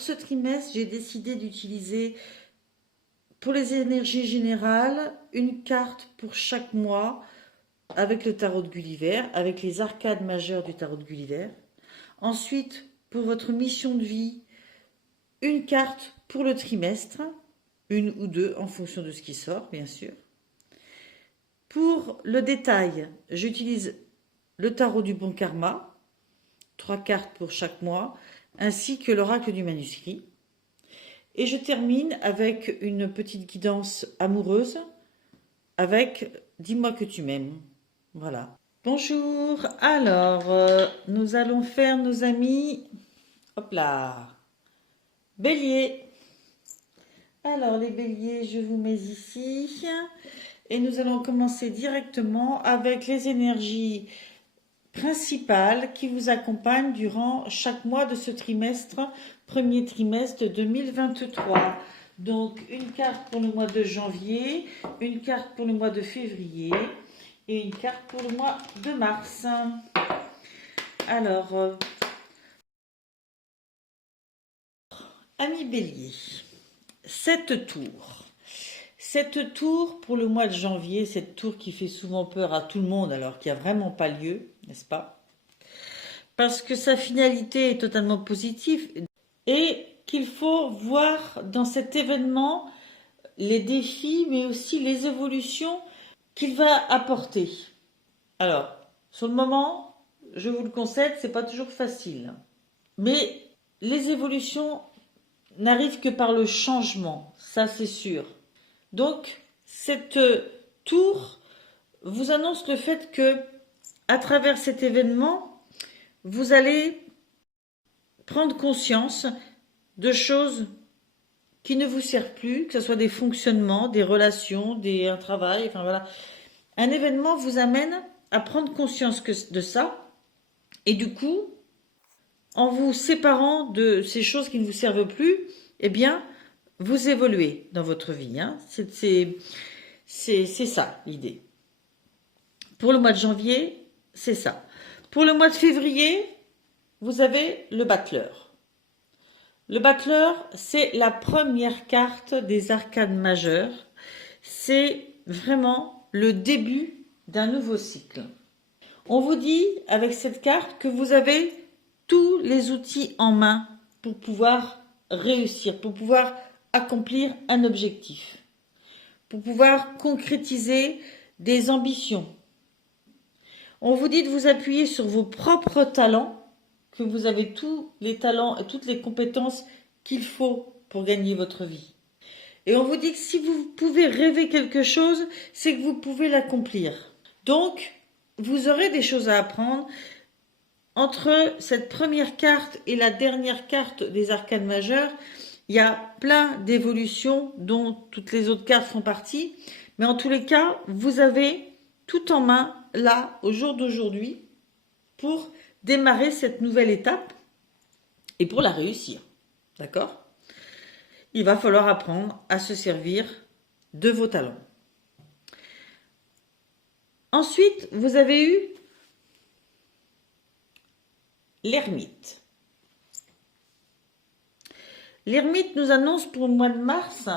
pour ce trimestre, j'ai décidé d'utiliser pour les énergies générales une carte pour chaque mois avec le tarot de Gulliver, avec les arcades majeures du tarot de Gulliver. Ensuite, pour votre mission de vie, une carte pour le trimestre, une ou deux en fonction de ce qui sort, bien sûr. Pour le détail, j'utilise le tarot du bon karma, 3 cartes pour chaque mois, ainsi que l'oracle du manuscrit. Et je termine avec une petite guidance amoureuse, avec Dis-moi que tu m'aimes. Voilà. Bonjour, alors nous allons faire nos amis, hop là, bélier. Alors les béliers, je vous mets ici et nous allons commencer directement avec les énergies principales qui vous accompagnent durant chaque mois de ce trimestre, premier trimestre 2023. Donc une carte pour le mois de janvier, une carte pour le mois de février et une carte pour le mois de mars. Alors, amis bélier, cette tour pour le mois de janvier, cette tour qui fait souvent peur à tout le monde alors qu'il n'y a vraiment pas lieu, n'est-ce pas? Parce que sa finalité est totalement positive et qu'il faut voir dans cet événement les défis mais aussi les évolutions qu'il va apporter. Alors, sur le moment, je vous le concède, c'est pas toujours facile. Mais les évolutions n'arrivent que par le changement, ça c'est sûr. Donc, cette tour vous annonce le fait que, à travers cet événement, vous allez prendre conscience de choses qui ne vous servent plus, que ce soit des fonctionnements, des relations, un travail, enfin voilà. Un événement vous amène à prendre conscience de ça, et du coup, en vous séparant de ces choses qui ne vous servent plus, eh bien, vous évoluez dans votre vie. Hein. C'est ça l'idée. Pour le mois de janvier, c'est ça. Pour le mois de février, vous avez le battleur. Le battleur, c'est la première carte des arcades majeures. C'est vraiment le début d'un nouveau cycle. On vous dit avec cette carte que vous avez tous les outils en main pour pouvoir réussir, pour pouvoir accomplir un objectif, pour pouvoir concrétiser des ambitions. On vous dit de vous appuyer sur vos propres talents, que vous avez tous les talents et toutes les compétences qu'il faut pour gagner votre vie. Et on vous dit que si vous pouvez rêver quelque chose, c'est que vous pouvez l'accomplir. Donc, vous aurez des choses à apprendre. Entre cette première carte et la dernière carte des arcades majeures, il y a plein d'évolutions dont toutes les autres cartes font partie. Mais en tous les cas, vous avez tout en main, là, au jour d'aujourd'hui, pour démarrer cette nouvelle étape et pour la réussir. D'accord? Il va falloir apprendre à se servir de vos talents. Ensuite, vous avez eu l'ermite. L'ermite nous annonce pour le mois de mars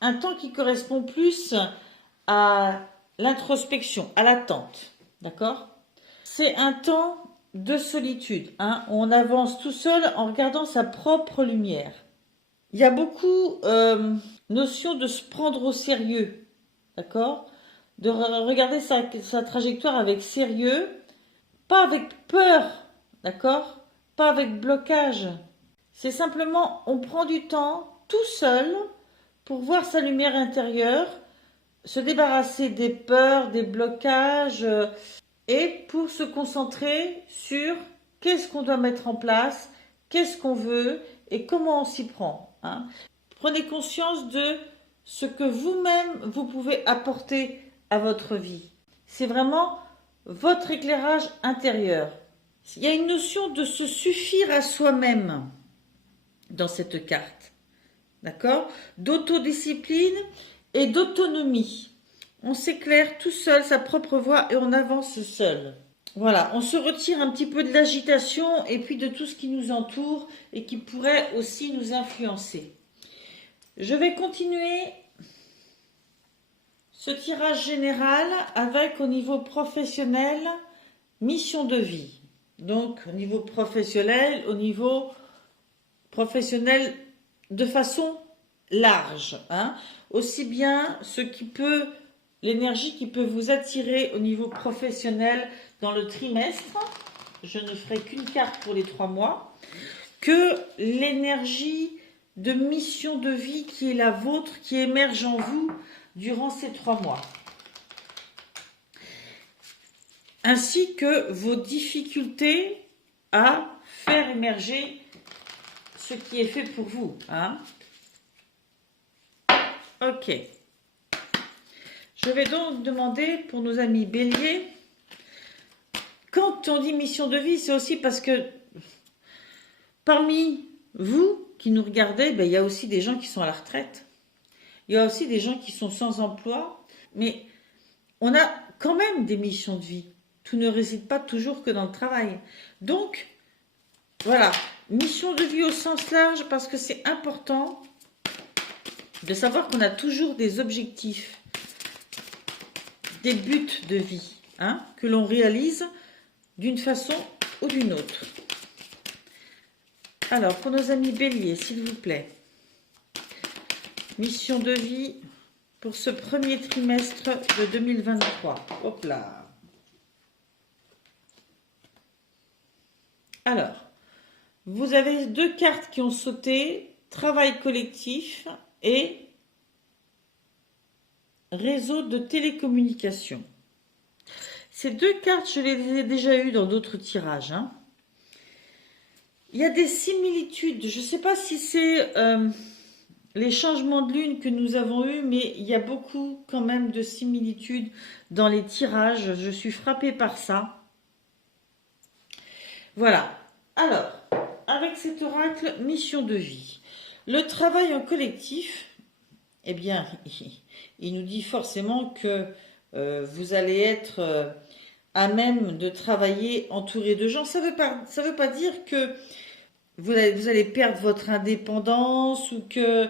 un temps qui correspond plus à l'introspection, à l'attente. D'accord? C'est un temps de solitude. Hein, où on avance tout seul en regardant sa propre lumière. Il y a beaucoup notion de se prendre au sérieux. D'accord? De regarder sa trajectoire avec sérieux, pas avec peur. D'accord? Pas avec blocage. C'est simplement, on prend du temps tout seul pour voir sa lumière intérieure, se débarrasser des peurs, des blocages, et pour se concentrer sur qu'est-ce qu'on doit mettre en place, qu'est-ce qu'on veut et comment on s'y prend. Hein. Prenez conscience de ce que vous-même, vous pouvez apporter à votre vie. C'est vraiment votre éclairage intérieur. Il y a une notion de se suffire à soi-même dans cette carte, d'accord? D'autodiscipline et d'autonomie. On s'éclaire tout seul sa propre voie et on avance seul. Voilà, on se retire un petit peu de l'agitation et puis de tout ce qui nous entoure et qui pourrait aussi nous influencer. Je vais continuer ce tirage général avec au niveau professionnel, mission de vie. Donc au niveau professionnel de façon large, hein. Aussi bien l'énergie qui peut vous attirer au niveau professionnel dans le trimestre, je ne ferai qu'une carte pour les 3 mois, que l'énergie de mission de vie qui est la vôtre, qui émerge en vous durant ces 3 mois. Ainsi que vos difficultés à faire émerger ce qui est fait pour vous, hein. Ok. Je vais donc demander pour nos amis béliers, quand on dit mission de vie, c'est aussi parce que parmi vous qui nous regardez, ben, il y a aussi des gens qui sont à la retraite. Il y a aussi des gens qui sont sans emploi. Mais on a quand même des missions de vie. Tout ne réside pas toujours que dans le travail. Donc, voilà, mission de vie au sens large parce que c'est important de savoir qu'on a toujours des objectifs, des buts de vie, hein, que l'on réalise d'une façon ou d'une autre. Alors, pour nos amis béliers, s'il vous plaît, mission de vie pour ce premier trimestre de 2023. Hop là. Alors, vous avez 2 cartes qui ont sauté, travail collectif et réseau de télécommunication. Ces 2 cartes, je les ai déjà eues dans d'autres tirages, hein. Il y a des similitudes. Je ne sais pas si c'est les changements de lune que nous avons eus, mais il y a beaucoup quand même de similitudes dans les tirages. Je suis frappée par ça. Voilà. Alors, avec cet oracle, mission de vie. Le travail en collectif, eh bien, il nous dit forcément que vous allez être à même de travailler entouré de gens. Ça veut pas dire que vous allez perdre votre indépendance ou que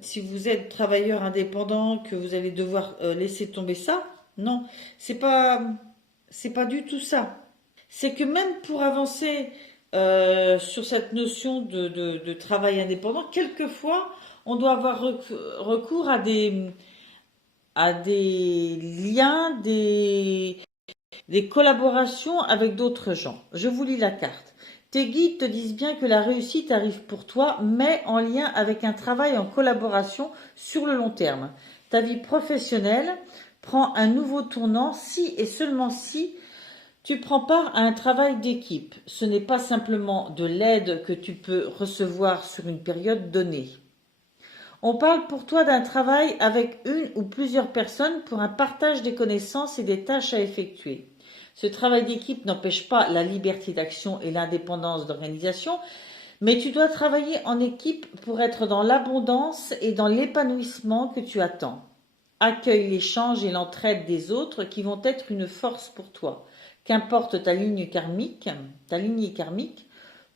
si vous êtes travailleur indépendant, que vous allez devoir laisser tomber ça. Non, c'est pas du tout ça. C'est que même pour avancer sur cette notion de travail indépendant, quelquefois, on doit avoir recours à des liens, des collaborations avec d'autres gens. Je vous lis la carte. Tes guides te disent bien que la réussite arrive pour toi, mais en lien avec un travail en collaboration sur le long terme. Ta vie professionnelle prend un nouveau tournant si et seulement si tu prends part à un travail d'équipe. Ce n'est pas simplement de l'aide que tu peux recevoir sur une période donnée. On parle pour toi d'un travail avec une ou plusieurs personnes pour un partage des connaissances et des tâches à effectuer. Ce travail d'équipe n'empêche pas la liberté d'action et l'indépendance d'organisation, mais tu dois travailler en équipe pour être dans l'abondance et dans l'épanouissement que tu attends. Accueille l'échange et l'entraide des autres qui vont être une force pour toi. Qu'importe ta lignée karmique,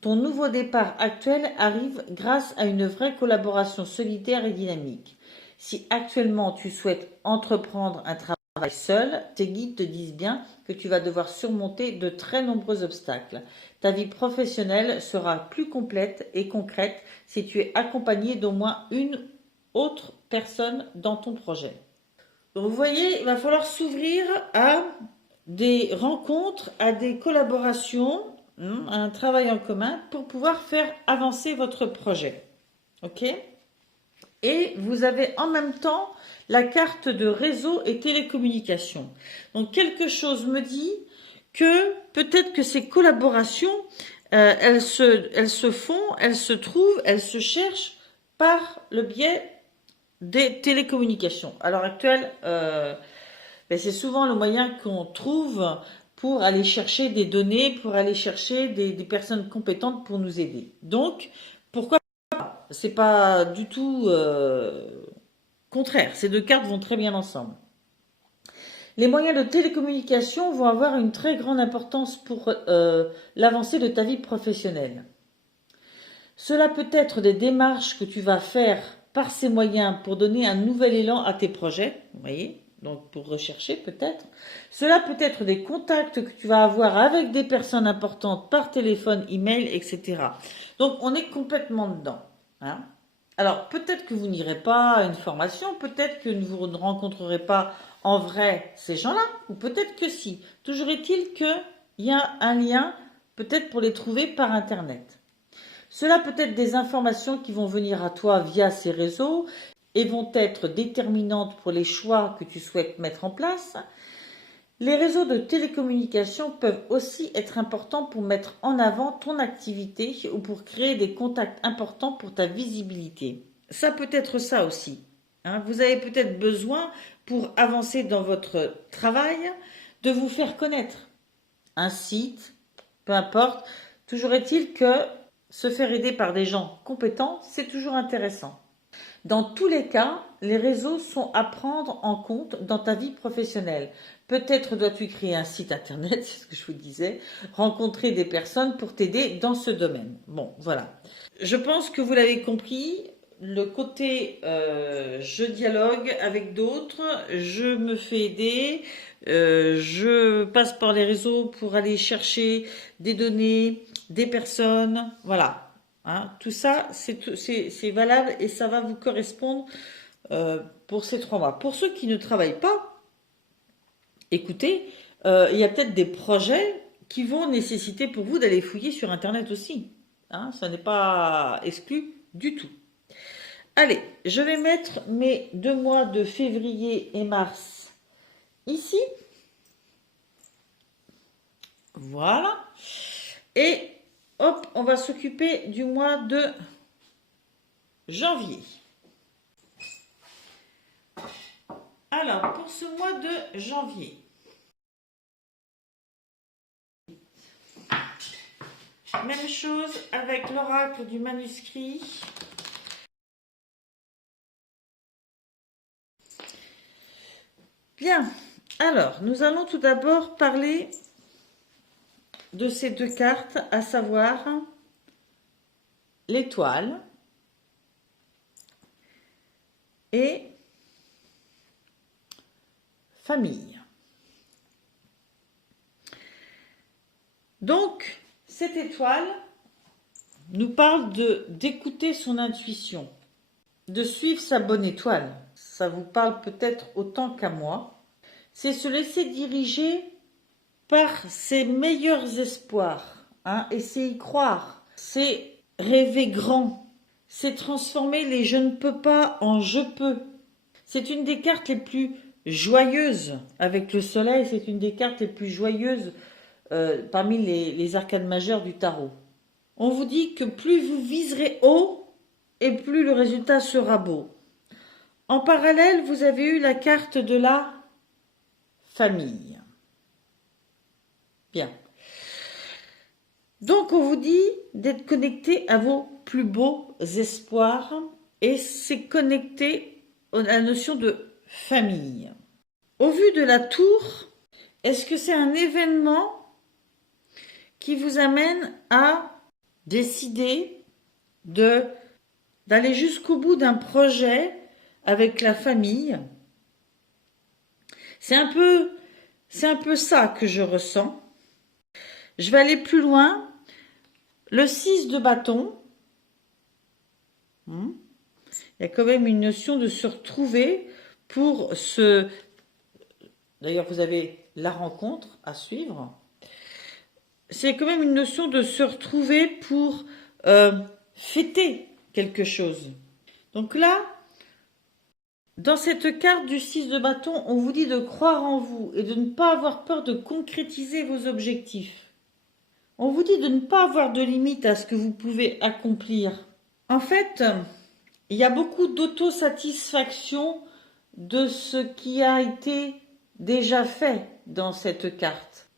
ton nouveau départ actuel arrive grâce à une vraie collaboration solidaire et dynamique. Si actuellement tu souhaites entreprendre un travail seul, tes guides te disent bien que tu vas devoir surmonter de très nombreux obstacles. Ta vie professionnelle sera plus complète et concrète si tu es accompagné d'au moins une autre personne dans ton projet. Donc vous voyez, il va falloir s'ouvrir à des rencontres, à des collaborations, à un travail en commun pour pouvoir faire avancer votre projet. Ok ? Et vous avez en même temps la carte de réseau et télécommunication. Donc quelque chose me dit que peut-être que ces collaborations, elles se font, elles se trouvent, elles se cherchent par le biais des télécommunications. À l'heure actuelle, c'est souvent le moyen qu'on trouve pour aller chercher des données, pour aller chercher des personnes compétentes pour nous aider. Donc, pourquoi pas ? C'est pas du tout contraire. Ces 2 cartes vont très bien ensemble. Les moyens de télécommunication vont avoir une très grande importance pour l'avancée de ta vie professionnelle. Cela peut être des démarches que tu vas faire par ces moyens pour donner un nouvel élan à tes projets, vous voyez, donc pour rechercher peut-être. Cela peut être des contacts que tu vas avoir avec des personnes importantes par téléphone, email, etc. Donc on est complètement dedans. Hein. Alors peut-être que vous n'irez pas à une formation, peut-être que vous ne rencontrerez pas en vrai ces gens-là, ou peut-être que si. Toujours est-il qu'il y a un lien, peut-être pour les trouver par Internet. Cela peut être des informations qui vont venir à toi via ces réseaux et vont être déterminantes pour les choix que tu souhaites mettre en place. Les réseaux de télécommunication peuvent aussi être importants pour mettre en avant ton activité ou pour créer des contacts importants pour ta visibilité. Ça peut être ça aussi. Hein. Vous avez peut-être besoin, pour avancer dans votre travail, de vous faire connaître. Un site, peu importe. Toujours est-il que se faire aider par des gens compétents, c'est toujours intéressant. Dans tous les cas, les réseaux sont à prendre en compte dans ta vie professionnelle. Peut-être dois-tu créer un site internet, c'est ce que je vous disais, rencontrer des personnes pour t'aider dans ce domaine. Bon, voilà. Je pense que vous l'avez compris, le côté je dialogue avec d'autres, je me fais aider, je passe par les réseaux pour aller chercher des données, des personnes, voilà. Hein, tout ça, c'est valable et ça va vous correspondre pour ces 3 mois. Pour ceux qui ne travaillent pas, écoutez, il y a peut-être des projets qui vont nécessiter pour vous d'aller fouiller sur Internet aussi. Hein, ça n'est pas exclu du tout. Allez, je vais mettre mes 2 mois de février et mars ici. Voilà. Et hop, on va s'occuper du mois de janvier. Alors, pour ce mois de janvier, même chose avec l'oracle du manuscrit. Bien, alors, nous allons tout d'abord parler de ces 2 cartes, à savoir l'étoile et famille. Donc, cette étoile nous parle d'écouter son intuition, de suivre sa bonne étoile. Ça vous parle peut-être autant qu'à moi. C'est se laisser diriger par ses meilleurs espoirs, hein, et c'est y croire, c'est rêver grand, c'est transformer les je ne peux pas en je peux. C'est une des cartes les plus joyeuses avec le soleil, c'est une des cartes les plus joyeuses parmi les arcanes majeures du tarot. On vous dit que plus vous viserez haut et plus le résultat sera beau. En parallèle, vous avez eu la carte de la famille. Bien. Donc, on vous dit d'être connecté à vos plus beaux espoirs et c'est connecté à la notion de famille. Au vu de la tour, est-ce que c'est un événement qui vous amène à décider d'aller jusqu'au bout d'un projet avec la famille? C'est un peu ça que je ressens. Je vais aller plus loin. Le 6 de bâton, il y a quand même une notion de se retrouver pour se... D'ailleurs, vous avez la rencontre à suivre. C'est quand même une notion de se retrouver pour fêter quelque chose. Donc là, dans cette carte du 6 de bâton, on vous dit de croire en vous et de ne pas avoir peur de concrétiser vos objectifs. On vous dit de ne pas avoir de limite à ce que vous pouvez accomplir. En fait, il y a beaucoup d'autosatisfaction de ce qui a été déjà fait dans cette carte.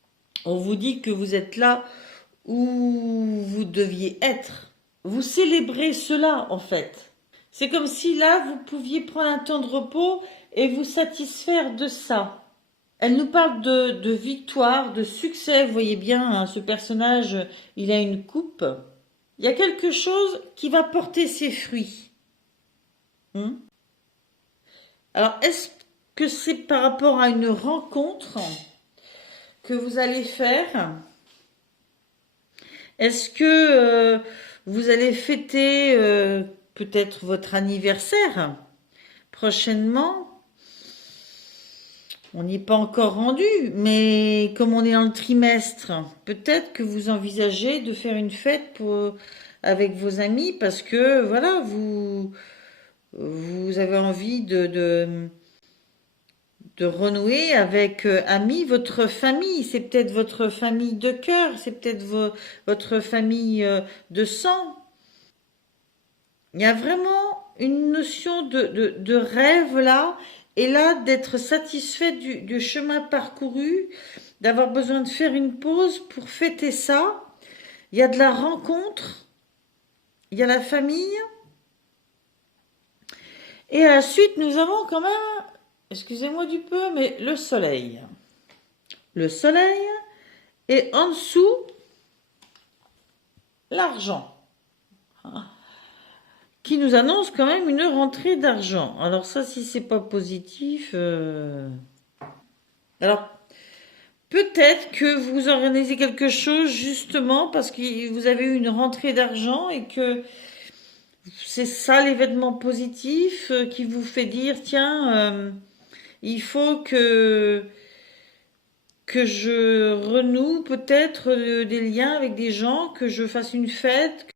On vous dit que vous êtes là où vous deviez être. Vous célébrez cela, en fait. C'est comme si là, vous pouviez prendre un temps de repos et vous satisfaire de ça. Elle nous parle de victoire, de succès. Vous voyez bien, hein, ce personnage, il a une coupe. Il y a quelque chose qui va porter ses fruits. Hmm. Alors, est-ce que c'est par rapport à une rencontre que vous allez faire? Est-ce que vous allez fêter peut-être votre anniversaire prochainement? On n'y est pas encore rendu, mais comme on est dans le trimestre, peut-être que vous envisagez de faire une fête avec vos amis parce que voilà, vous avez envie de renouer avec amis, votre famille. C'est peut-être votre famille de cœur, c'est peut-être votre famille de sang. Il y a vraiment une notion de rêve là, et là d'être satisfait du chemin parcouru, d'avoir besoin de faire une pause pour fêter ça. Il y a de la rencontre, il y a la famille, et ensuite nous avons quand même, excusez-moi du peu, mais le soleil. Le soleil, et en dessous, l'argent, qui nous annonce quand même une rentrée d'argent. Alors ça, si c'est pas positif... Alors, peut-être que vous organisez quelque chose justement parce que vous avez eu une rentrée d'argent et que c'est ça l'événement positif qui vous fait dire, tiens, il faut que je renoue peut-être des liens avec des gens, que je fasse une fête.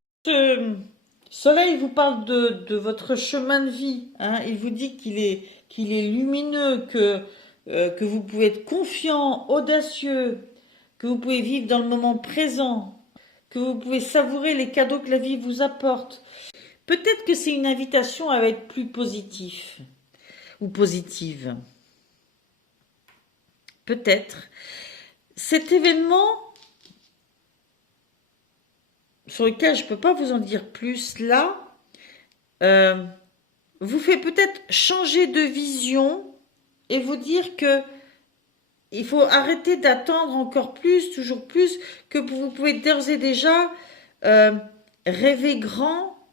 Ce soleil vous parle de votre chemin de vie, hein. Il vous dit qu'il est lumineux, que vous pouvez être confiant, audacieux, que vous pouvez vivre dans le moment présent, que vous pouvez savourer les cadeaux que la vie vous apporte. Peut-être que c'est une invitation à être plus positif ou positive. Peut-être. Cet événement, sur lequel je ne peux pas vous en dire plus là, vous fait peut-être changer de vision et vous dire que il faut arrêter d'attendre encore plus, toujours plus, que vous pouvez d'ores et déjà rêver grand,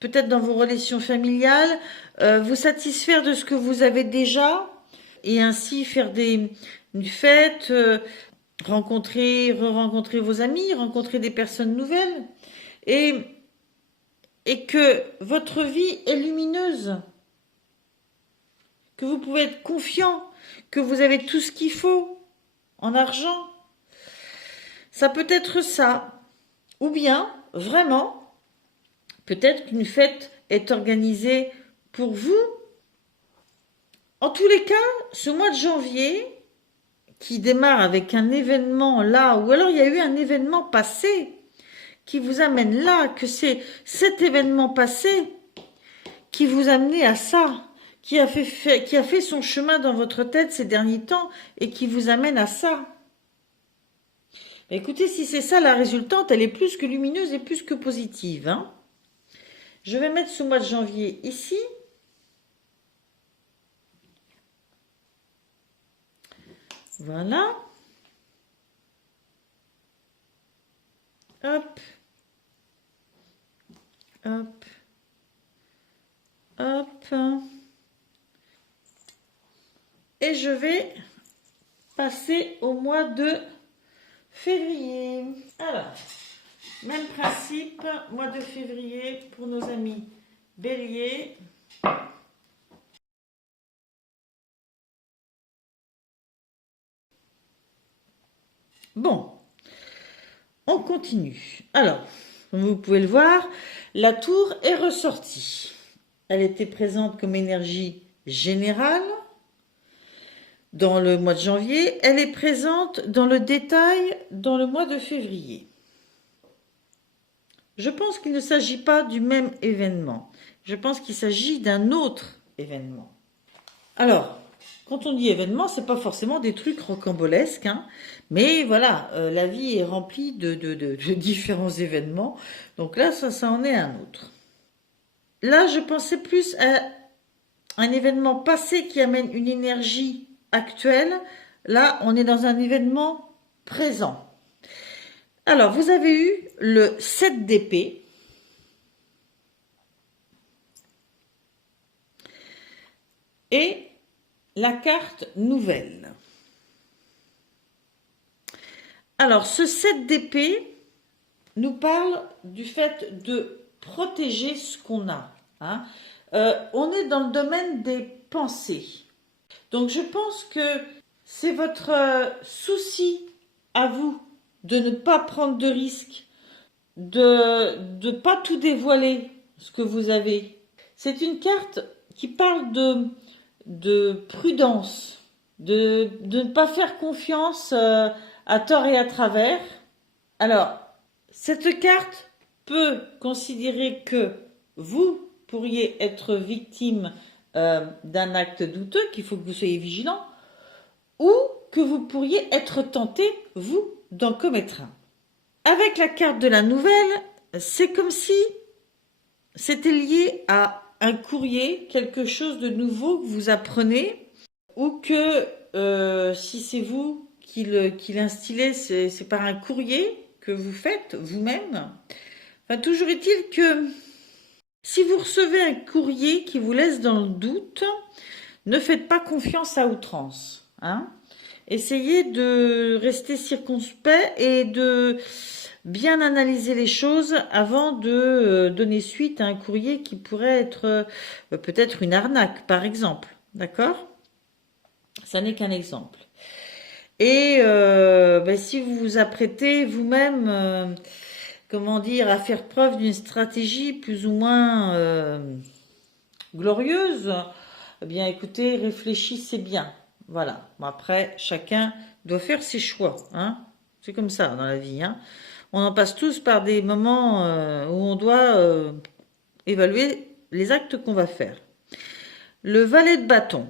peut-être dans vos relations familiales, vous satisfaire de ce que vous avez déjà, et ainsi faire une fête, rencontrer, re-rencontrer vos amis, rencontrer des personnes nouvelles, et que votre vie est lumineuse, que vous pouvez être confiant, que vous avez tout ce qu'il faut en argent. Ça peut être ça. Ou bien, vraiment, peut-être qu'une fête est organisée pour vous. En tous les cas, ce mois de janvier, qui démarre avec un événement là, ou alors il y a eu un événement passé qui vous amène là, que c'est cet événement passé qui vous a amené à ça, qui a fait son chemin dans votre tête ces derniers temps et qui vous amène à ça. Écoutez, si c'est ça la résultante, elle est plus que lumineuse et plus que positive, hein. Je vais mettre ce mois de janvier ici. Voilà. Hop. Hop. Hop. Et je vais passer au mois de février. Alors, même principe, mois de février pour nos amis Bélier. Bon, on continue. Alors, comme vous pouvez le voir, la tour est ressortie. Elle était présente comme énergie générale dans le mois de janvier. Elle est présente dans le détail dans le mois de février. Je pense qu'il ne s'agit pas du même événement. Je pense qu'il s'agit d'un autre événement. Alors, quand on dit événement, c'est pas forcément des trucs rocambolesques, hein, mais voilà, la vie est remplie de différents événements. Donc là, ça en est un autre. Là, je pensais plus un événement passé qui amène une énergie actuelle. Là, on est dans un événement présent. Alors, vous avez eu le 7 d'épée. Et la carte nouvelle. Alors, ce 7 d'épée nous parle du fait de protéger ce qu'on a. Hein. On est dans le domaine des pensées. Donc, je pense que c'est votre souci à vous de ne pas prendre de risques, de ne pas tout dévoiler, ce que vous avez. C'est une carte qui parle de prudence, de ne pas faire confiance à tort et à travers. Alors, cette carte peut considérer que vous pourriez être victime d'un acte douteux, qu'il faut que vous soyez vigilant, ou que vous pourriez être tenté, vous, d'en commettre un. Avec la carte de la nouvelle, c'est comme si c'était lié à un courrier, quelque chose de nouveau que vous apprenez, ou que si c'est vous qui l'instillez, c'est par un courrier que vous faites vous-même. Enfin, toujours est-il que si vous recevez un courrier qui vous laisse dans le doute, ne faites pas confiance à outrance. Hein. Essayez de rester circonspect et de bien analyser les choses avant de donner suite à un courrier qui pourrait être peut-être une arnaque, par exemple. D'accord? Ça n'est qu'un exemple. Et si vous vous apprêtez vous-même, comment dire, à faire preuve d'une stratégie plus ou moins glorieuse, eh bien écoutez, réfléchissez bien. Voilà. Bon, après, chacun doit faire ses choix. Hein. C'est comme ça dans la vie. Hein. On en passe tous par des moments où on doit évaluer les actes qu'on va faire. Le valet de bâton.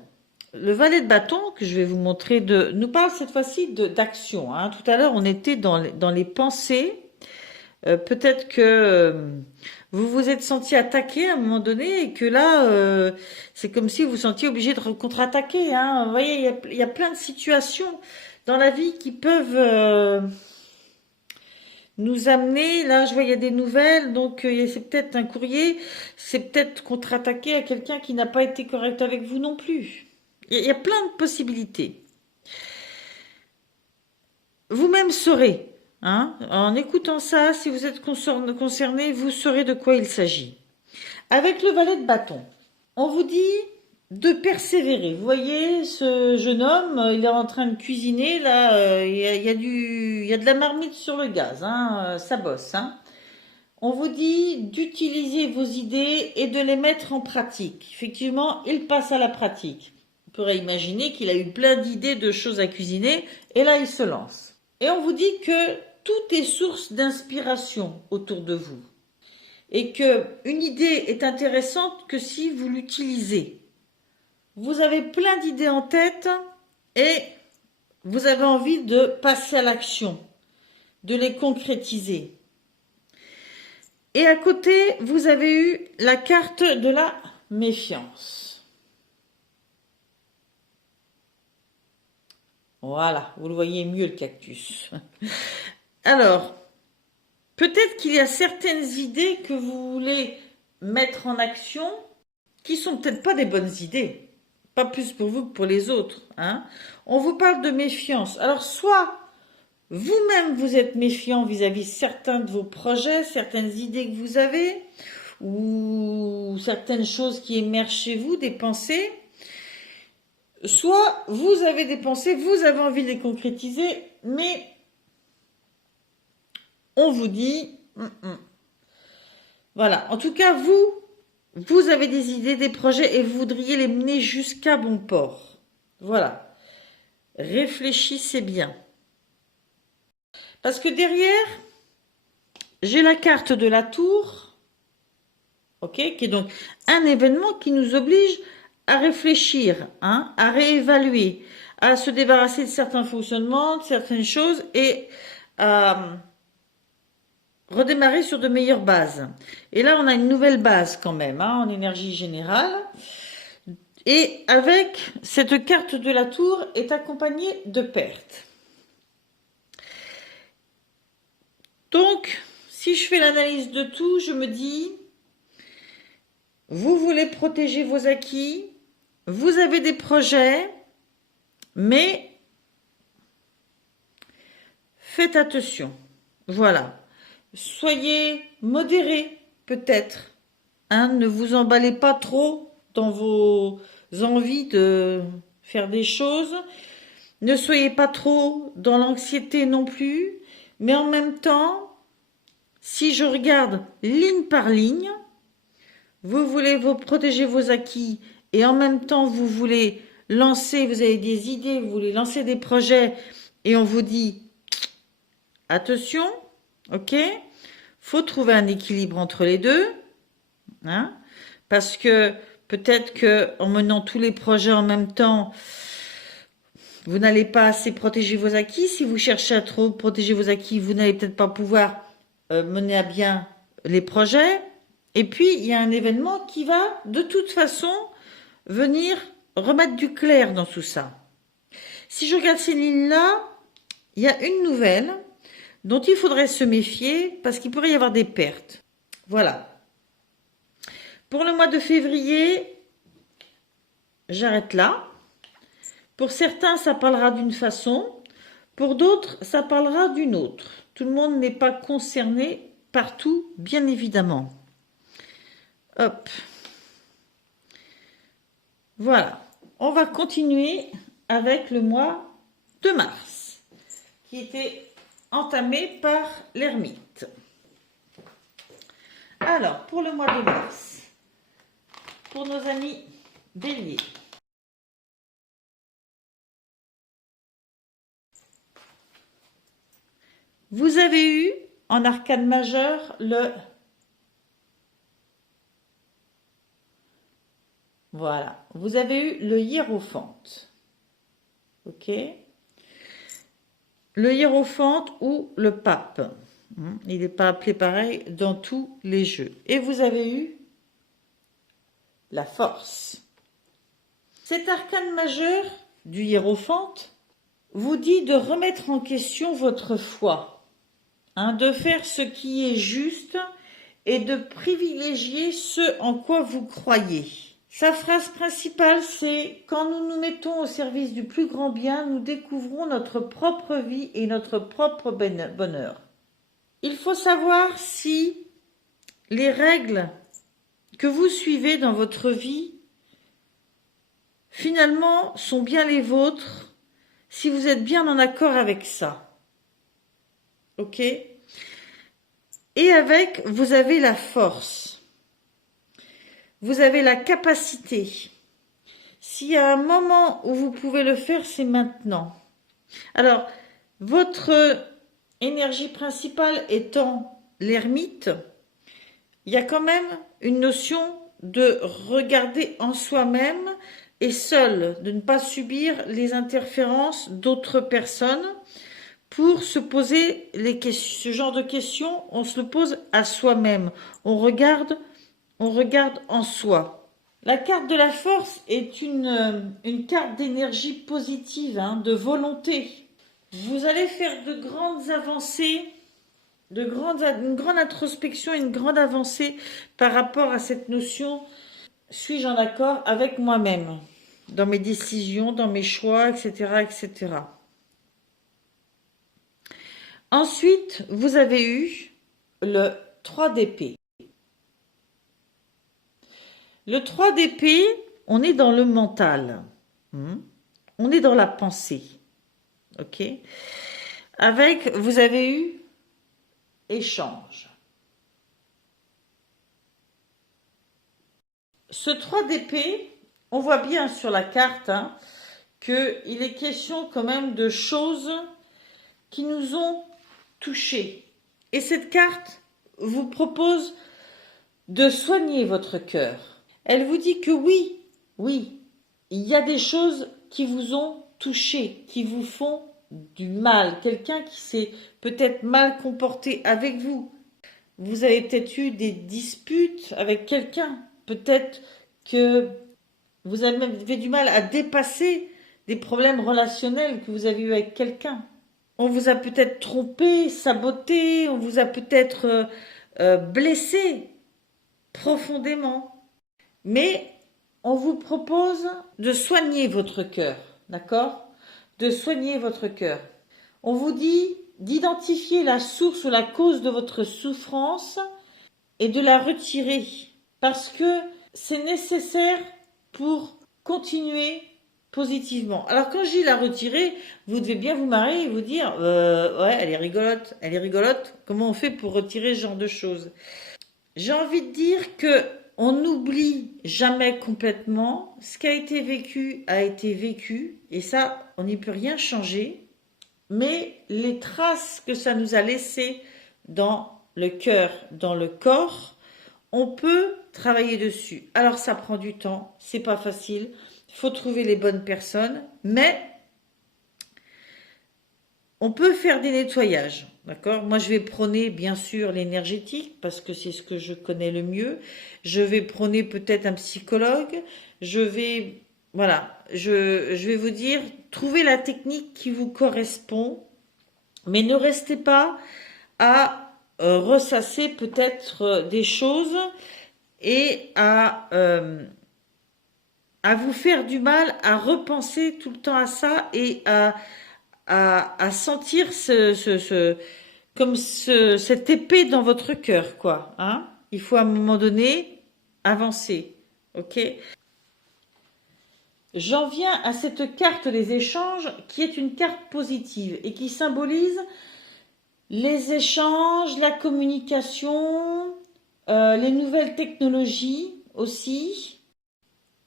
Le valet de bâton, que je vais vous montrer, nous parle cette fois-ci d'action. Hein. Tout à l'heure, on était dans les pensées. Peut-être que vous vous êtes senti attaqué à un moment donné et que là, c'est comme si vous vous sentiez obligé de contre-attaquer. Hein. Vous voyez, il y a plein de situations dans la vie qui peuvent nous amener. Là, je vois, il y a des nouvelles, donc c'est peut-être un courrier, c'est peut-être contre-attaquer à quelqu'un qui n'a pas été correct avec vous non plus. Il y a plein de possibilités. Vous-même saurez. Hein, en écoutant ça, si vous êtes concerné, vous saurez de quoi il s'agit. Avec le valet de bâton, on vous dit de persévérer. Vous voyez, ce jeune homme, il est en train de cuisiner. Là, il y a de la marmite sur le gaz. Hein, ça bosse. Hein. On vous dit d'utiliser vos idées et de les mettre en pratique. Effectivement, il passe à la pratique. On pourrait imaginer qu'il a eu plein d'idées de choses à cuisiner et là, il se lance. Et on vous dit que tout est source d'inspiration autour de vous. Et qu'une idée est intéressante que si vous l'utilisez. Vous avez plein d'idées en tête et vous avez envie de passer à l'action, de les concrétiser. Et à côté, vous avez eu la carte de la méfiance. Voilà, vous le voyez mieux le cactus. Alors, peut-être qu'il y a certaines idées que vous voulez mettre en action qui sont peut-être pas des bonnes idées. Pas plus pour vous que pour les autres. Hein. On vous parle de méfiance. Alors, soit vous-même vous êtes méfiant vis-à-vis certains de vos projets, certaines idées que vous avez, ou certaines choses qui émergent chez vous, des pensées. Soit vous avez des pensées, vous avez envie de les concrétiser, mais on vous dit, voilà. En tout cas, vous avez des idées, des projets et vous voudriez les mener jusqu'à bon port. Voilà. Réfléchissez bien. Parce que derrière, j'ai la carte de la tour, ok, qui est donc un événement qui nous oblige à réfléchir, hein, à réévaluer, à se débarrasser de certains fonctionnements, de certaines choses et à redémarrer sur de meilleures bases. Et là, on a une nouvelle base quand même, hein, en énergie générale. Et avec cette carte de la tour est accompagnée de pertes. Donc, si je fais l'analyse de tout, je me dis, vous voulez protéger vos acquis, vous avez des projets, mais faites attention. Voilà. Soyez modérés, peut-être. Hein, ne vous emballez pas trop dans vos envies de faire des choses. Ne soyez pas trop dans l'anxiété non plus. Mais en même temps, si je regarde ligne par ligne, vous voulez vous protéger vos acquis et en même temps vous voulez lancer, vous avez des idées, vous voulez lancer des projets et on vous dit attention, ok, faut trouver un équilibre entre les deux, hein, parce que peut-être que en menant tous les projets en même temps, vous n'allez pas assez protéger vos acquis. Si vous cherchez à trop protéger vos acquis, vous n'allez peut-être pas pouvoir mener à bien les projets. Et puis, il y a un événement qui va, de toute façon, venir remettre du clair dans tout ça. Si je regarde ces lignes-là, il y a une nouvelle dont il faudrait se méfier parce qu'il pourrait y avoir des pertes. Voilà. Pour le mois de février, j'arrête là. Pour certains, ça parlera d'une façon. Pour d'autres, ça parlera d'une autre. Tout le monde n'est pas concerné partout, bien évidemment. Hop. Voilà. On va continuer avec le mois de mars, qui était entamé par l'ermite. Alors, pour le mois de mars, pour nos amis béliers. Vous avez eu en arcane majeur le... Voilà, vous avez eu le hiérophante. Ok. Le hiérophante ou le pape. Il n'est pas appelé pareil dans tous les jeux. Et vous avez eu la force. Cet arcane majeur du hiérophante vous dit de remettre en question votre foi, de faire ce qui est juste et de privilégier ce en quoi vous croyez. Sa phrase principale, c'est « Quand nous nous mettons au service du plus grand bien, nous découvrons notre propre vie et notre propre bonheur. » Il faut savoir si les règles que vous suivez dans votre vie, finalement, sont bien les vôtres, si vous êtes bien en accord avec ça. Ok ? Et avec, vous avez la force. Vous avez la capacité. S'il y a un moment où vous pouvez le faire, c'est maintenant. Alors, votre énergie principale étant l'ermite, il y a quand même une notion de regarder en soi-même et seul, de ne pas subir les interférences d'autres personnes. Pour se poser ce genre de questions, on se le pose à soi-même. On regarde en soi. La carte de la force est une carte d'énergie positive, de volonté. Vous allez faire de grandes avancées, une grande introspection, une grande avancée par rapport à cette notion « suis-je en accord avec moi-même » dans mes décisions, dans mes choix, etc., etc. Ensuite, vous avez eu le 3 d'épée. Le 3 d'épée, on est dans le mental. On est dans la pensée. Ok ? Vous avez eu échange. Ce 3 d'épée, on voit bien sur la carte qu'il est question quand même de choses qui nous ont touchés. Et cette carte vous propose de soigner votre cœur. Elle vous dit que oui, il y a des choses qui vous ont touché, qui vous font du mal. Quelqu'un qui s'est peut-être mal comporté avec vous. Vous avez peut-être eu des disputes avec quelqu'un. Peut-être que Vous avez du mal à dépasser des problèmes relationnels que vous avez eu avec quelqu'un. On vous a peut-être trompé, saboté, on vous a peut-être blessé profondément. Mais on vous propose de soigner votre cœur, d'accord? De soigner votre cœur. On vous dit d'identifier la source ou la cause de votre souffrance et de la retirer. Parce que c'est nécessaire pour continuer positivement. Alors quand je dis la retirer, vous devez bien vous marrer et vous dire ouais, elle est rigolote, comment on fait pour retirer ce genre de choses? J'ai envie de dire que on n'oublie jamais complètement ce qui a été vécu et ça on n'y peut rien changer, mais les traces que ça nous a laissées dans le cœur, dans le corps, on peut travailler dessus. Alors ça prend du temps, c'est pas facile, il faut trouver les bonnes personnes, mais on peut faire des nettoyages, d'accord? Moi, je vais prôner, bien sûr, l'énergétique, parce que c'est ce que je connais le mieux. Je vais prôner peut-être un psychologue. Voilà, je vais vous dire, trouvez la technique qui vous correspond, mais ne restez pas à ressasser peut-être des choses et à vous faire du mal, à repenser tout le temps à ça et à sentir cette épée dans votre cœur, quoi. Hein? Il faut à un moment donné avancer. Ok? J'en viens à cette carte des échanges qui est une carte positive et qui symbolise les échanges, la communication, les nouvelles technologies aussi.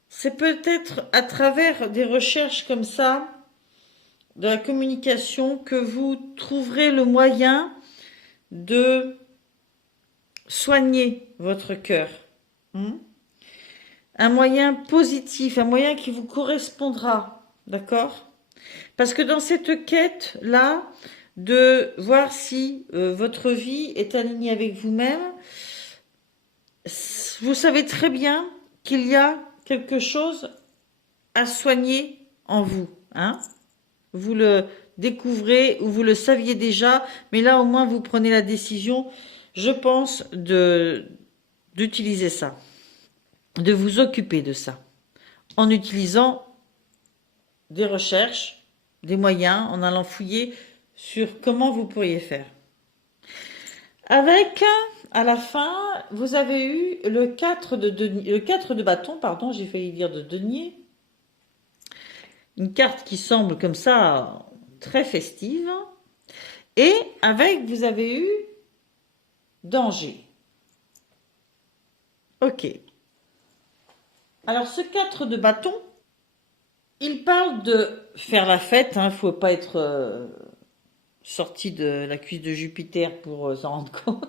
C'est peut-être à travers des recherches comme ça, de la communication, que vous trouverez le moyen de soigner votre cœur. Un moyen positif, un moyen qui vous correspondra, d'accord? Parce que dans cette quête-là, de voir si votre vie est alignée avec vous-même, vous savez très bien qu'il y a quelque chose à soigner en vous. Hein? Vous le découvrez ou vous le saviez déjà, mais là au moins vous prenez la décision, je pense, d'utiliser ça, de vous occuper de ça, en utilisant des recherches, des moyens, en allant fouiller sur comment vous pourriez faire. Avec, à la fin, vous avez eu le 4 de bâton, pardon, j'ai failli dire de denier. Une carte qui semble comme ça très festive. Et avec, vous avez eu danger. Ok. Alors, ce 4 de bâton, il parle de faire la fête. Il ne faut pas être sorti de la cuisse de Jupiter pour s'en rendre compte.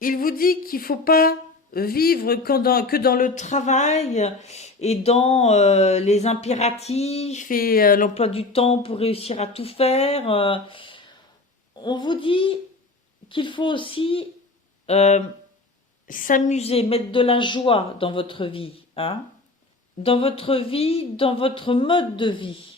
Il vous dit qu'il ne faut pas vivre que dans le travail et dans les impératifs et l'emploi du temps pour réussir à tout faire. On vous dit qu'il faut aussi s'amuser, mettre de la joie dans votre vie, hein, dans votre vie, dans votre mode de vie.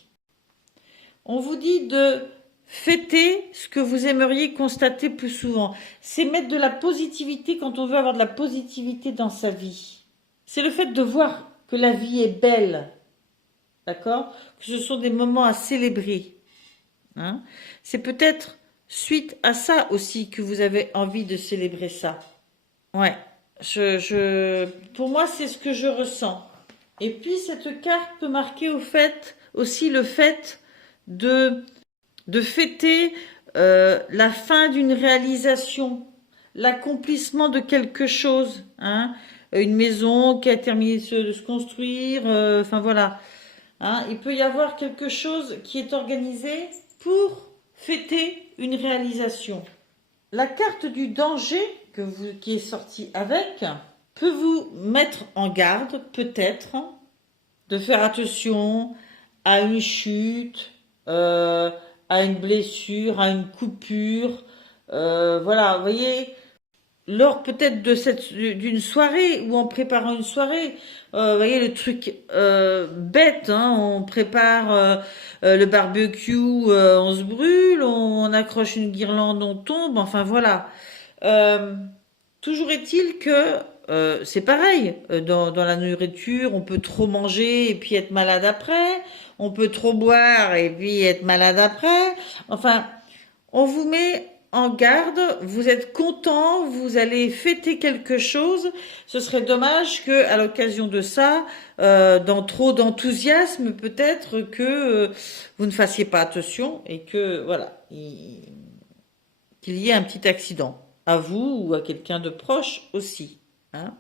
On vous dit de fêter ce que vous aimeriez constater plus souvent. C'est mettre de la positivité quand on veut avoir de la positivité dans sa vie. C'est le fait de voir que la vie est belle, d'accord? Que ce sont des moments à célébrer. Hein? C'est peut-être suite à ça aussi que vous avez envie de célébrer ça. Ouais, pour moi, c'est ce que je ressens. Et puis, cette carte peut marquer aussi le fait de fêter la fin d'une réalisation, l'accomplissement de quelque chose, hein, une maison qui a terminé de se construire, enfin voilà. Hein, il peut y avoir quelque chose qui est organisé pour fêter une réalisation. La carte du danger qui est sortie avec peut vous mettre en garde, peut-être, de faire attention à une chute, à une blessure, à une coupure. Voilà, vous voyez, lors peut-être d'une soirée ou en préparant une soirée. Vous voyez le truc bête, hein, on prépare le barbecue, on se brûle, on accroche une guirlande, on tombe, enfin voilà. Euh, Toujours est-il que c'est pareil, dans la nourriture, on peut trop manger et puis être malade après, on peut trop boire et puis être malade après. Enfin, on vous met en garde, vous êtes content, vous allez fêter quelque chose. Ce serait dommage que, à l'occasion de ça, dans trop d'enthousiasme, peut-être que vous ne fassiez pas attention et que voilà, qu'il y ait un petit accident à vous ou à quelqu'un de proche aussi, hein.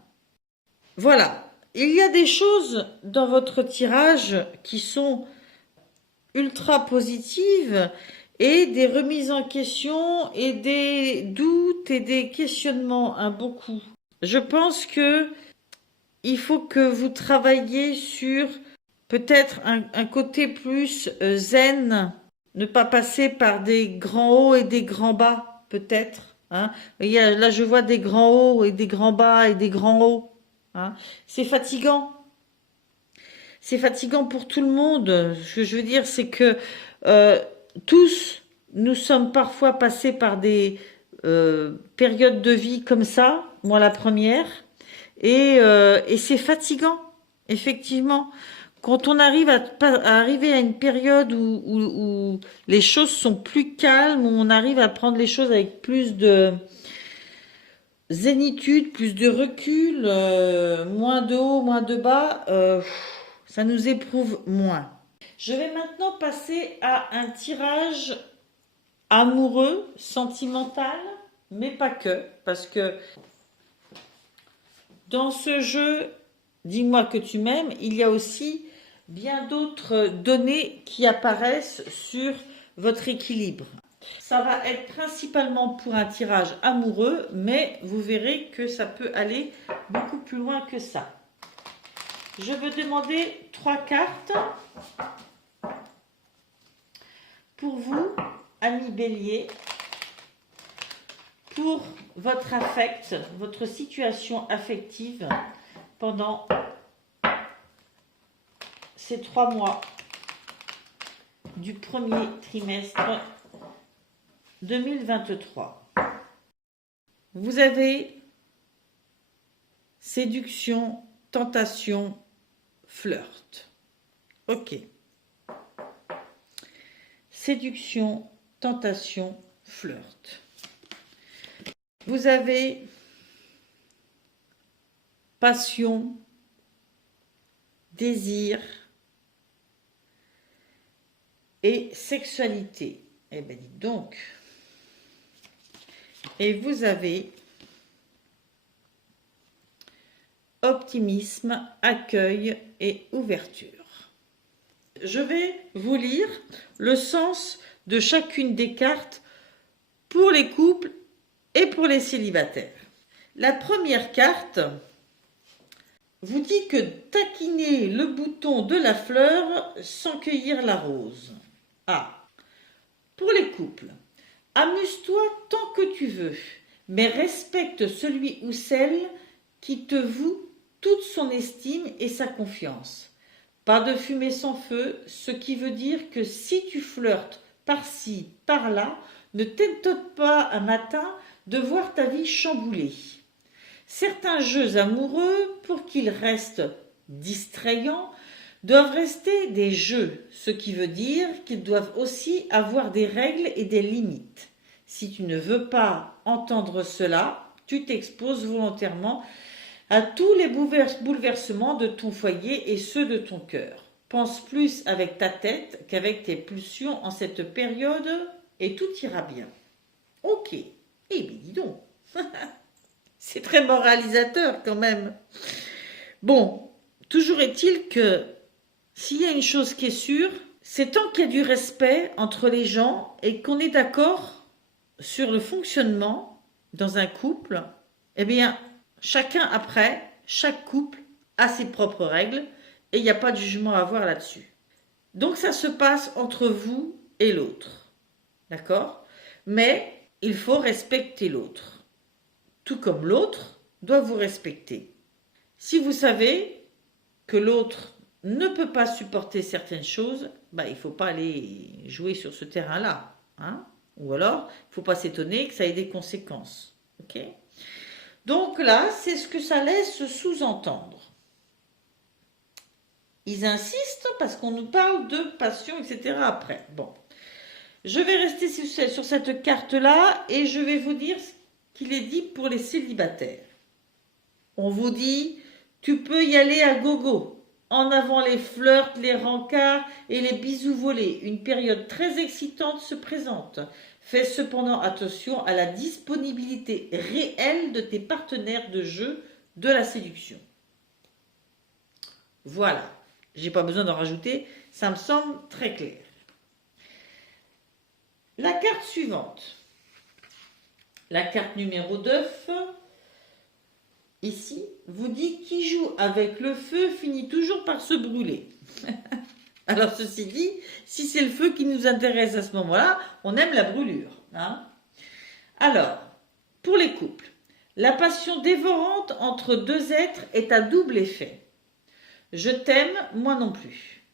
Voilà. Il y a des choses dans votre tirage qui sont ultra positives et des remises en question et des doutes et des questionnements, hein, beaucoup. Je pense que il faut que vous travailliez sur peut-être un côté plus zen, ne pas passer par des grands hauts et des grands bas, peut-être, hein. Là, je vois des grands hauts et des grands bas et des grands hauts, hein. C'est fatigant. C'est fatigant pour tout le monde. Ce que je veux dire, c'est que euh, tous, nous sommes parfois passés par des périodes de vie comme ça, moi la première, et c'est fatigant, effectivement. Quand on arrive à arriver à une période où les choses sont plus calmes, où on arrive à prendre les choses avec plus de zénitude, plus de recul, moins de haut, moins de bas, ça nous éprouve moins. Je vais maintenant passer à un tirage amoureux, sentimental, mais pas que, parce que dans ce jeu, dis-moi que tu m'aimes, il y a aussi bien d'autres données qui apparaissent sur votre équilibre. Ça va être principalement pour un tirage amoureux, mais vous verrez que ça peut aller beaucoup plus loin que ça. Je veux demander 3 cartes pour vous, ami Bélier, pour votre affect, votre situation affective pendant ces 3 mois du premier trimestre 2023. Vous avez séduction, tentation, flirt. Ok. Séduction, tentation, flirt. Vous avez passion, désir et sexualité. Eh bien, dites donc. Et vous avez optimisme, accueil et ouverture. Je vais vous lire le sens de chacune des cartes pour les couples et pour les célibataires. La première carte vous dit que taquiner le bouton de la fleur sans cueillir la rose. Ah. Pour les couples, amuse-toi tant que tu veux, mais respecte celui ou celle qui te voue toute son estime et sa confiance. Pas de fumée sans feu, ce qui veut dire que si tu flirtes par-ci, par-là, ne t'étonne pas un matin de voir ta vie chamboulée. Certains jeux amoureux, pour qu'ils restent distrayants, doivent rester des jeux, ce qui veut dire qu'ils doivent aussi avoir des règles et des limites. Si tu ne veux pas entendre cela, tu t'exposes volontairement à tous les bouleversements de ton foyer et ceux de ton cœur. Pense plus avec ta tête qu'avec tes pulsions en cette période et tout ira bien. Ok, eh bien dis donc, c'est très moralisateur quand même. Bon, toujours est-il que s'il y a une chose qui est sûre, c'est tant qu'il y a du respect entre les gens et qu'on est d'accord sur le fonctionnement dans un couple, eh bien, chacun après, chaque couple a ses propres règles et il n'y a pas de jugement à avoir là-dessus. Donc ça se passe entre vous et l'autre, d'accord? Mais il faut respecter l'autre. tout comme l'autre doit vous respecter. Si vous savez que l'autre ne peut pas supporter certaines choses, bah, il ne faut pas aller jouer sur ce terrain-là. Hein? Ou alors, il ne faut pas s'étonner que ça ait des conséquences. Okay? Donc là, c'est ce que ça laisse sous-entendre. Ils insistent parce qu'on nous parle de passion, etc. après. Bon, je vais rester sur cette carte-là et je vais vous dire ce qu'il est dit pour les célibataires. On vous dit, tu peux y aller à gogo. En avant les flirts, les rencarts et les bisous volés. Une période très excitante se présente. Fais cependant attention à la disponibilité réelle de tes partenaires de jeu de la séduction. Voilà. J'ai pas besoin d'en rajouter, ça me semble très clair. La carte suivante. La carte numéro 9. Ici, vous dit qui joue avec le feu finit toujours par se brûler. Alors ceci dit, si c'est le feu qui nous intéresse à ce moment-là, on aime la brûlure. Hein? Alors, pour les couples, la passion dévorante entre deux êtres est à double effet. Je t'aime, moi non plus.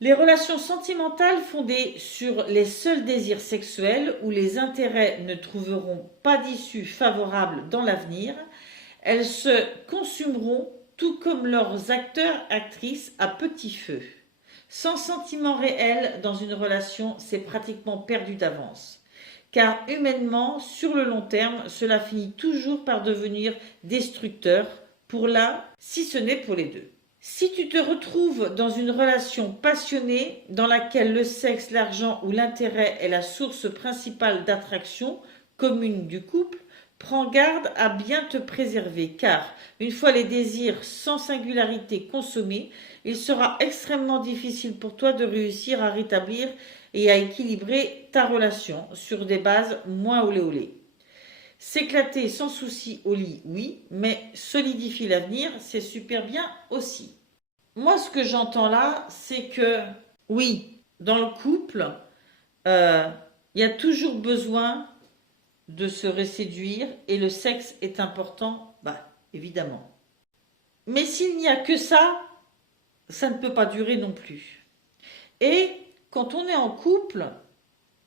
Les relations sentimentales fondées sur les seuls désirs sexuels où les intérêts ne trouveront pas d'issue favorable dans l'avenir, elles se consumeront tout comme leurs acteurs-actrices à petit feu. Sans sentiment réel dans une relation, c'est pratiquement perdu d'avance. Car humainement, sur le long terme, cela finit toujours par devenir destructeur pour l'un, si ce n'est pour les deux. Si tu te retrouves dans une relation passionnée dans laquelle le sexe, l'argent ou l'intérêt est la source principale d'attraction commune du couple, prends garde à bien te préserver car, une fois les désirs sans singularité consommés, il sera extrêmement difficile pour toi de réussir à rétablir et à équilibrer ta relation sur des bases moins olé olé. S'éclater sans souci au lit, oui, mais solidifier l'avenir, c'est super bien aussi. Moi, ce que j'entends là, c'est que, oui, dans le couple, il y a toujours besoin de se reséduire et le sexe est important, bah, évidemment. Mais s'il n'y a que ça ne peut pas durer non plus. Et quand on est en couple,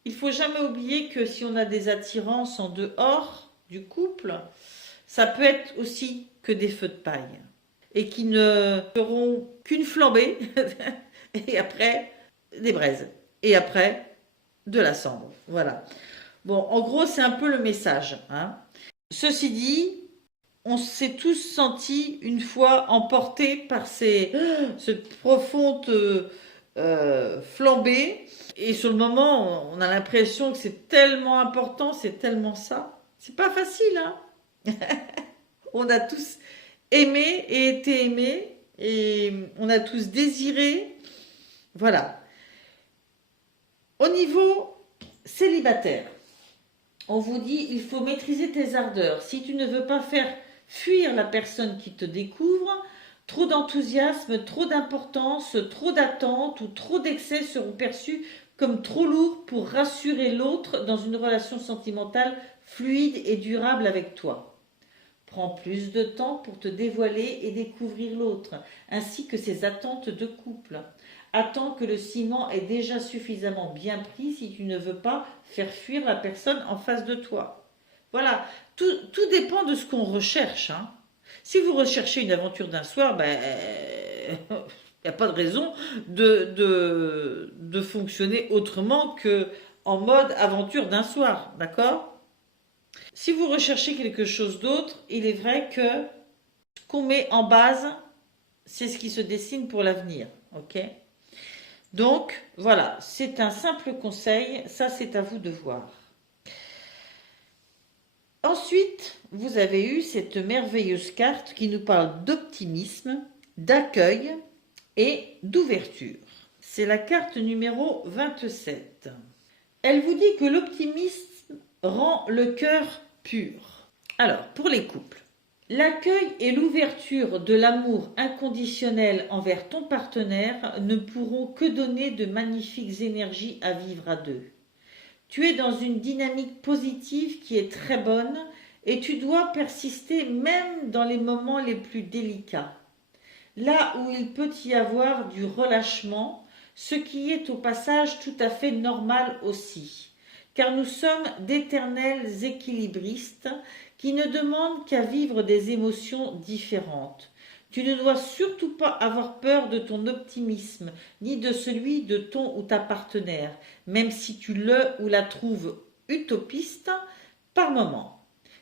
il ne faut jamais oublier que si on a des attirances en dehors du couple, ça peut être aussi que des feux de paille et qui ne feront qu'une flambée et après des braises et après de la cendre. Voilà. Bon, en gros, c'est un peu le message. Hein. Ceci dit, on s'est tous sentis une fois emportés par cette profonde flambée. Et sur le moment, on a l'impression que c'est tellement important, c'est tellement ça. C'est pas facile, hein. On a tous aimé et été aimés et on a tous désiré. Voilà. Au niveau célibataire, on vous dit il faut maîtriser tes ardeurs. Si tu ne veux pas faire fuir la personne qui te découvre, trop d'enthousiasme, trop d'importance, trop d'attente ou trop d'excès seront perçus comme trop lourds pour rassurer l'autre dans une relation sentimentale fluide et durable avec toi. Prends plus de temps pour te dévoiler et découvrir l'autre, ainsi que ses attentes de couple. Attends que le ciment est déjà suffisamment bien pris si tu ne veux pas faire fuir la personne en face de toi. Voilà, tout dépend de ce qu'on recherche. Hein. Si vous recherchez une aventure d'un soir, ben, il n'y a pas de raison de fonctionner autrement que en mode aventure d'un soir, d'accord ? Si vous recherchez quelque chose d'autre, il est vrai que ce qu'on met en base, c'est ce qui se dessine pour l'avenir, ok ? Donc, voilà, c'est un simple conseil, ça c'est à vous de voir. Ensuite, vous avez eu cette merveilleuse carte qui nous parle d'optimisme, d'accueil et d'ouverture. C'est la carte numéro 27. Elle vous dit que l'optimisme rend le cœur pur. Alors, pour les couples, l'accueil et l'ouverture de l'amour inconditionnel envers ton partenaire ne pourront que donner de magnifiques énergies à vivre à deux. Tu es dans une dynamique positive qui est très bonne et tu dois persister même dans les moments les plus délicats. Là où il peut y avoir du relâchement, ce qui est au passage tout à fait normal aussi, car nous sommes d'éternels équilibristes qui ne demandent qu'à vivre des émotions différentes. Tu ne dois surtout pas avoir peur de ton optimisme, ni de celui de ton ou ta partenaire, même si tu le ou la trouves utopiste par moment.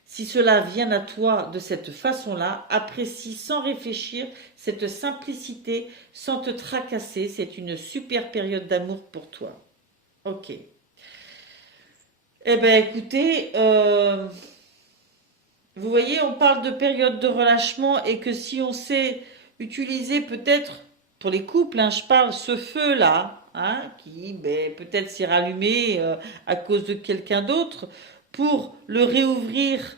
Si cela vient à toi de cette façon-là, apprécie sans réfléchir cette simplicité, sans te tracasser. C'est une super période d'amour pour toi. Ok. Eh bien, écoutez, vous voyez, on parle de période de relâchement et que si on sait utiliser peut-être, pour les couples, hein, je parle ce feu-là, hein, qui peut-être s'est rallumé à cause de quelqu'un d'autre, pour le réouvrir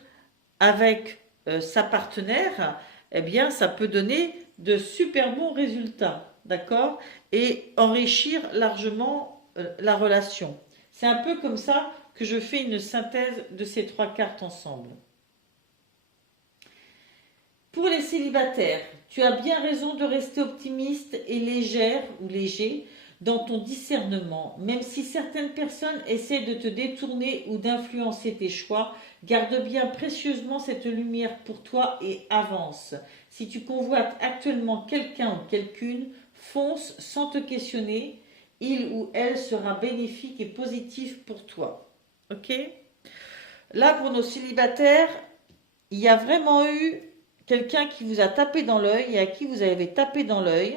avec sa partenaire, eh bien, ça peut donner de super bons résultats, d'accord? Et enrichir largement la relation. C'est un peu comme ça que je fais une synthèse de ces trois cartes ensemble. Pour les célibataires, tu as bien raison de rester optimiste et légère ou léger dans ton discernement. Même si certaines personnes essaient de te détourner ou d'influencer tes choix, garde bien précieusement cette lumière pour toi et avance. Si tu convoites actuellement quelqu'un ou quelqu'une, fonce sans te questionner. Il ou elle sera bénéfique et positif pour toi. Ok? Là, pour nos célibataires, il y a vraiment eu quelqu'un qui vous a tapé dans l'œil et à qui vous avez tapé dans l'œil.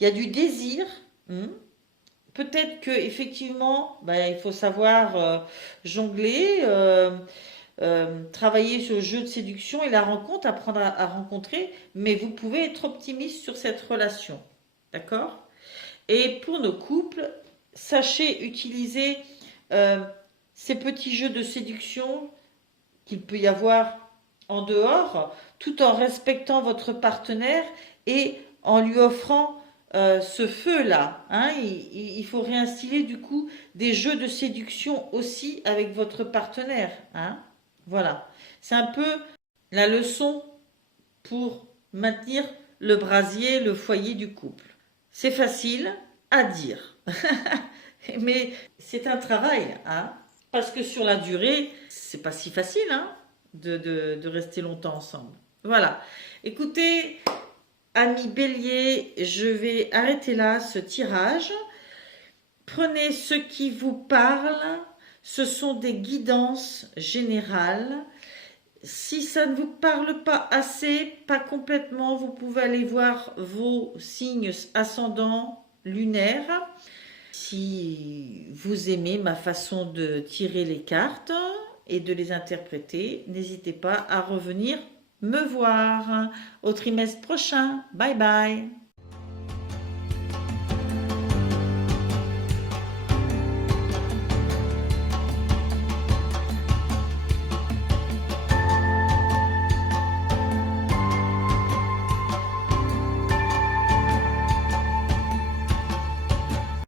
Il y a du désir. Peut-être que effectivement, il faut savoir jongler, travailler sur le jeu de séduction et la rencontre, apprendre à rencontrer, mais vous pouvez être optimiste sur cette relation. D'accord? Et pour nos couples, sachez utiliser ces petits jeux de séduction qu'il peut y avoir en dehors, tout en respectant votre partenaire et en lui offrant ce feu-là. Hein. Il faut réinstiller du coup des jeux de séduction aussi avec votre partenaire. Hein. Voilà. C'est un peu la leçon pour maintenir le brasier, le foyer du couple. C'est facile à dire, mais c'est un travail, hein, parce que sur la durée, c'est pas si facile, hein, de rester longtemps ensemble. Voilà. Écoutez, amis Bélier, je vais arrêter là ce tirage. Prenez ce qui vous parle. Ce sont des guidances générales. Si ça ne vous parle pas assez, pas complètement, vous pouvez aller voir vos signes ascendants lunaires. Si vous aimez ma façon de tirer les cartes et de les interpréter, n'hésitez pas à revenir me voir au trimestre prochain. Bye bye.